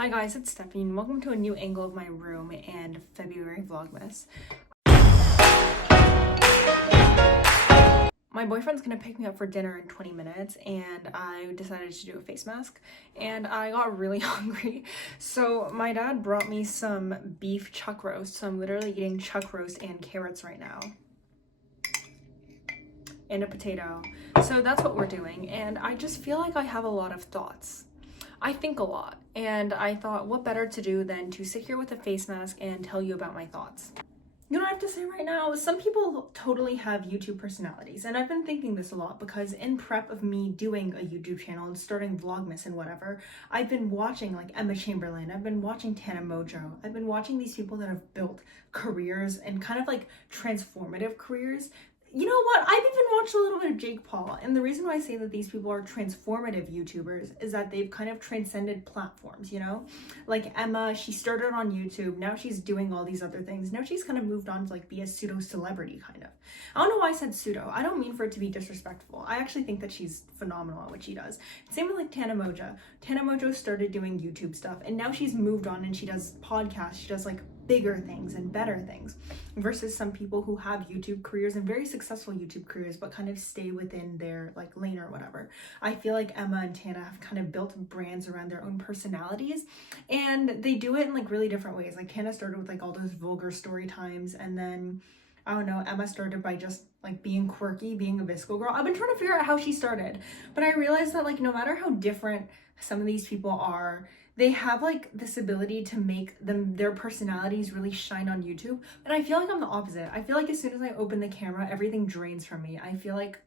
Hi guys, it's Stephanie and welcome to a new angle of my room and February Vlogmas. My boyfriend's gonna pick me up for dinner in 20 minutes and I decided to do a face mask and I got really hungry. So my dad brought me some beef chuck roast, so I'm literally eating chuck roast and carrots right now. And a potato. So that's what we're doing, and I just feel like I have a lot of thoughts. I think a lot, and I thought what better to do than to sit here with a face mask and tell you about my thoughts. You know what I have to say right now? Some people totally have YouTube personalities, and I've been thinking this a lot because in prep of me doing a YouTube channel and starting Vlogmas and whatever, I've been watching like Emma Chamberlain, I've been watching Tana Mojo, I've been watching these people that have built careers and kind of like transformative careers. You know what? I've even watched a little bit of Jake Paul, and the reason why I say that these people are transformative YouTubers is that they've kind of transcended platforms, you know? Like Emma, she started on YouTube, now she's doing all these other things. Now she's kind of moved on to like be a pseudo-celebrity kind of. I don't know why I said pseudo. I don't mean for it to be disrespectful. I actually think that she's phenomenal at what she does. Same with like Tana Mojo. Tana Mojo started doing YouTube stuff, and now she's moved on and she does podcasts, she does like bigger things and better things, versus some people who have YouTube careers and very successful YouTube careers but kind of stay within their like lane or whatever. I feel like Emma and Tana have kind of built brands around their own personalities, and they do it in like really different ways. Like Tana started with like all those vulgar story times, and then I don't know, Emma started by just like being quirky, being a Visco girl. I've been trying to figure out how she started, but I realized that like no matter how different some of these people are, they have like this ability to make their personalities really shine on YouTube. And I feel like I'm the opposite. I feel like as soon as I open the camera, everything drains from me. I feel like,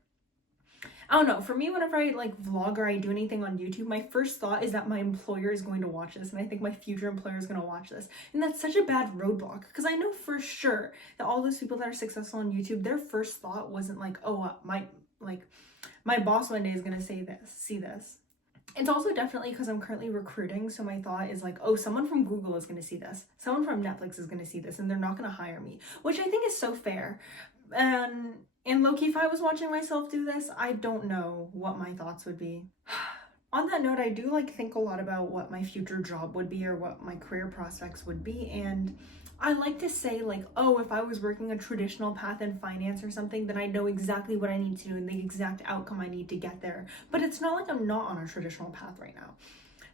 I don't know, for me, whenever I like vlog or I do anything on YouTube, my first thought is that my employer is going to watch this, and I think my future employer is going to watch this. And that's such a bad roadblock, because I know for sure that all those people that are successful on YouTube, their first thought wasn't like, oh, my boss one day is going to see this. It's also definitely because I'm currently recruiting, so my thought is like, oh, someone from Google is going to see this. Someone from Netflix is going to see this, and they're not going to hire me, which I think is so fair. And low-key, if I was watching myself do this, I don't know what my thoughts would be. On that note, I do like think a lot about what my future job would be or what my career prospects would be, and I like to say like, oh, if I was working a traditional path in finance or something, then I know exactly what I need to do and the exact outcome I need to get there. But it's not like I'm not on a traditional path right now.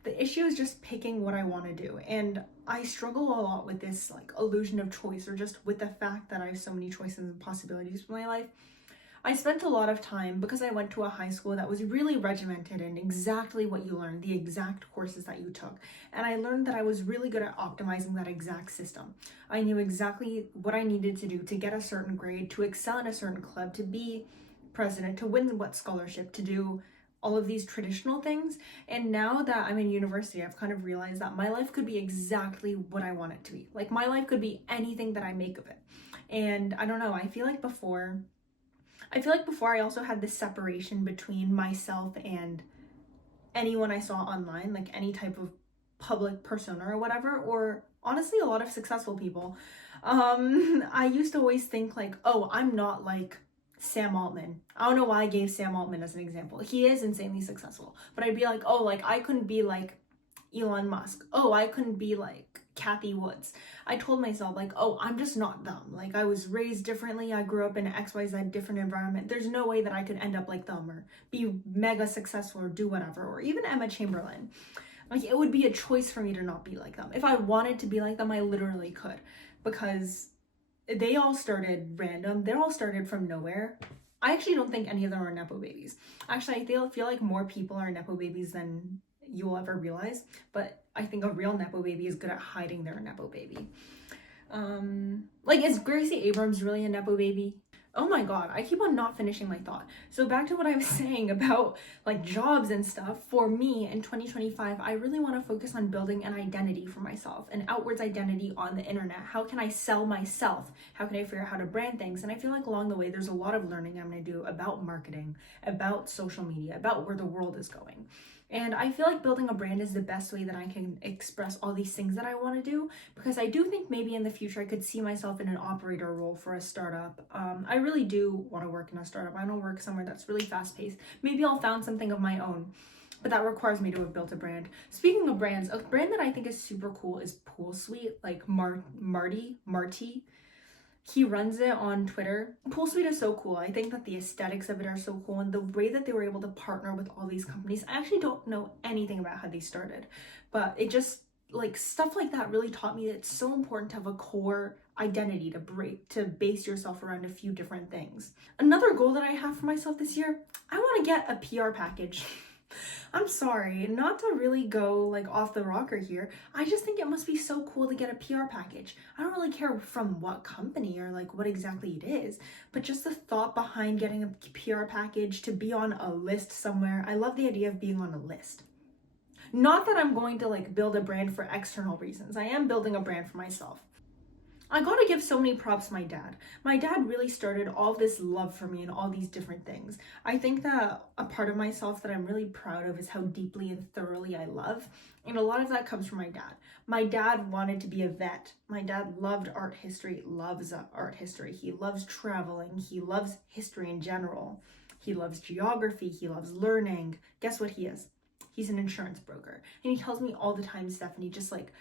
The issue is just picking what I want to do, and I struggle a lot with this like illusion of choice, or just with the fact that I have so many choices and possibilities for my life. I spent a lot of time, because I went to a high school that was really regimented in exactly what you learned, the exact courses that you took. And I learned that I was really good at optimizing that exact system. I knew exactly what I needed to do to get a certain grade, to excel in a certain club, to be president, to win what scholarship, to do all of these traditional things. And now that I'm in university, I've kind of realized that my life could be exactly what I want it to be. Like my life could be anything that I make of it. And I don't know, I feel like before I also had this separation between myself and anyone I saw online, like any type of public persona or whatever, or honestly a lot of successful people. I used to always think like, oh, I'm not like Sam Altman. I don't know why I gave Sam Altman as an example. He is insanely successful, but I'd be like, oh, like I couldn't be like Elon Musk. Oh, I couldn't be like Kathy Woods. I told myself like, oh, I'm just not them. Like I was raised differently. I grew up in an XYZ different environment. There's no way that I could end up like them or be mega successful or do whatever. Or even Emma Chamberlain. Like it would be a choice for me to not be like them. If I wanted to be like them, I literally could, because they all started random. They all started from nowhere. I actually don't think any of them are Nepo babies. Actually, I feel like more people are Nepo babies than you will ever realize, but I think a real Nepo baby is good at hiding their Nepo baby. Like, is Gracie Abrams really a Nepo baby? Oh my god, I keep on not finishing my thought. So back to what I was saying about like jobs and stuff. For me in 2025, I really want to focus on building an identity for myself, an outwards identity on the internet. How can I sell myself? How can I figure out how to brand things? And I feel like along the way, there's a lot of learning I'm going to do about marketing, about social media, about where the world is going. And I feel like building a brand is the best way that I can express all these things that I want to do, because I do think maybe in the future I could see myself in an operator role for a startup. I really do want to work in a startup. I want to work somewhere that's really fast paced. Maybe I'll found something of my own. but that requires me to have built a brand. Speaking of brands, a brand that I think is super cool is Pool Suite, like Marty. He runs it on Twitter. Pool Suite is so cool. I think that the aesthetics of it are so cool, and the way that they were able to partner with all these companies. I actually don't know anything about how they started, but it just, like, stuff like that really taught me that it's so important to have a core identity to base yourself around a few different things. Another goal that I have for myself this year, I want to get a PR package. I'm sorry, not to really go like off the rocker here. I just think it must be so cool to get a PR package. I don't really care from what company or like what exactly it is, but just the thought behind getting a PR package to be on a list somewhere. I love the idea of being on a list. Not that I'm going to like build a brand for external reasons. I am building a brand for myself. I gotta give so many props to my dad. My dad really started all this love for me and all these different things. I think that a part of myself that I'm really proud of is how deeply and thoroughly I love. And a lot of that comes from my dad. My dad wanted to be a vet. My dad loved art history, loves art history. He loves traveling. He loves history in general. He loves geography. He loves learning. Guess what he is? He's an insurance broker. And he tells me all the time, Stephanie, just like,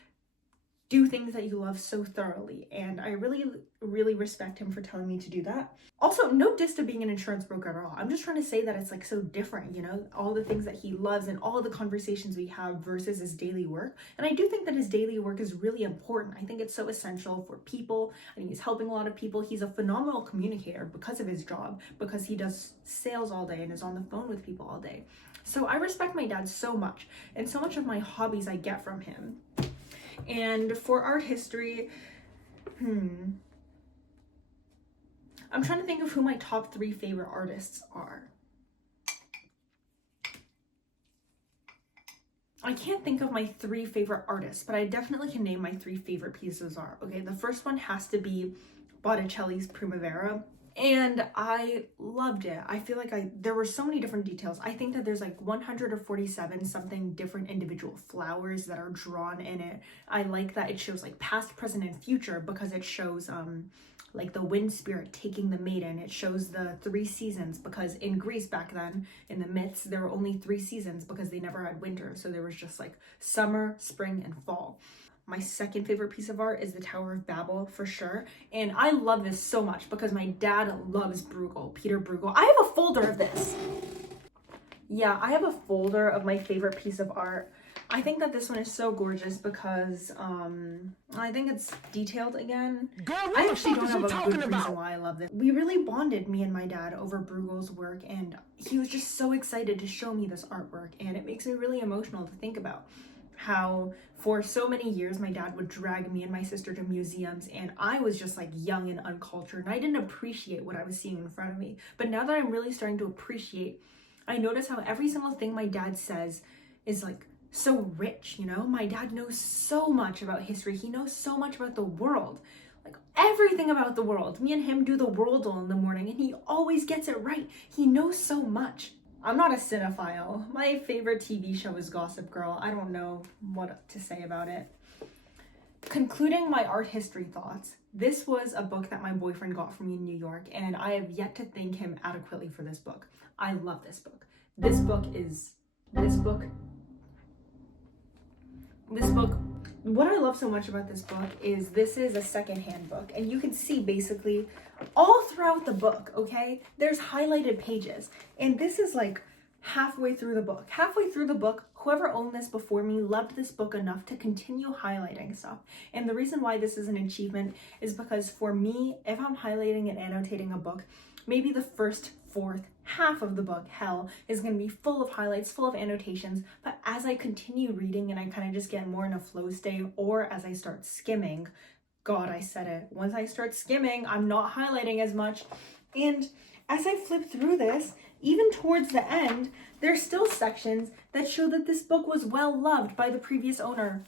do things that you love so thoroughly, and I really respect him for telling me to do that. Also, no diss to being an insurance broker at all. I'm just trying to say that it's like so different, you know, all the things that he loves and all the conversations we have versus his daily work. And I do think that his daily work is really important. I think it's so essential for people. I think he's helping a lot of people. He's a phenomenal communicator because of his job, because he does sales all day and is on the phone with people all day. So I respect my dad so much, and so much of my hobbies I get from him. And for art history, I'm trying to think of who my top 3 favorite artists are. I can't think of my 3 favorite artists, but I definitely can name my 3 favorite pieces of art. Okay, the first one has to be Botticelli's Primavera. And I loved it. I feel like there were so many different details. I think that there's like 147 something different individual flowers that are drawn in it. I like that it shows like past, present, and future, because it shows like the wind spirit taking the maiden. It shows the 3 seasons, because in Greece back then, in the myths, there were only 3 seasons because they never had winter. So there was just like summer, spring, and fall. My second favorite piece of art is the Tower of Babel, for sure. And I love this so much because my dad loves Bruegel, Peter Bruegel. I have a folder of this. Yeah, I have a folder of my favorite piece of art. I think that this one is so gorgeous because I think it's detailed again. Girl, I actually don't have a good reason why I love this. We really bonded, me and my dad, over Bruegel's work, and he was just so excited to show me this artwork, and it makes me really emotional to think about how for so many years my dad would drag me and my sister to museums, and I was just like young and uncultured, and I didn't appreciate what I was seeing in front of me. But now that I'm really starting to appreciate, I notice how every single thing my dad says is like so rich, you know? My dad knows so much about history. He knows so much about the world, like everything about the world. Me and him do the Worldle in the morning, and he always gets it right. He knows so much. I'm not a cinephile. My favorite TV show is Gossip Girl. I don't know what to say about it. Concluding my art history thoughts, this was a book that my boyfriend got for me in New York, and I have yet to thank him adequately for this book. I love this book. This book, what I love so much about this book is this is a secondhand book, and you can see basically all throughout the book, okay, there's highlighted pages, and this is like halfway through the book. Halfway through the book, whoever owned this before me loved this book enough to continue highlighting stuff. And the reason why this is an achievement is because for me, if I'm highlighting and annotating a book, maybe the first fourth half of the book, hell, is going to be full of highlights, full of annotations. But as I continue reading and I kind of just get more in a flow state, or as I start skimming, God, I said it, once I start skimming, I'm not highlighting as much. And as I flip through this, even towards the end, there's still sections that show that this book was well loved by the previous owner.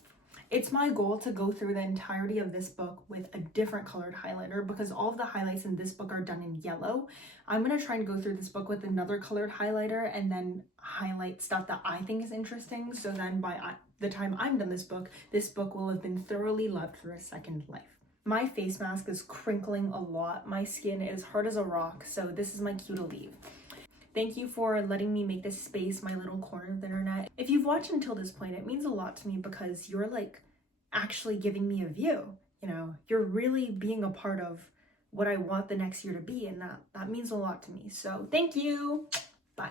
It's my goal to go through the entirety of this book with a different colored highlighter, because all of the highlights in this book are done in yellow. I'm going to try and go through this book with another colored highlighter and then highlight stuff that I think is interesting. So then by the time I'm done this book will have been thoroughly loved for a second life. My face mask is crinkling a lot. My skin is hard as a rock, so this is my cue to leave. Thank you for letting me make this space my little corner of the internet. If you've watched until this point, it means a lot to me because you're like actually giving me a view. You know, you're really being a part of what I want the next year to be, and that means a lot to me. So thank you. Bye.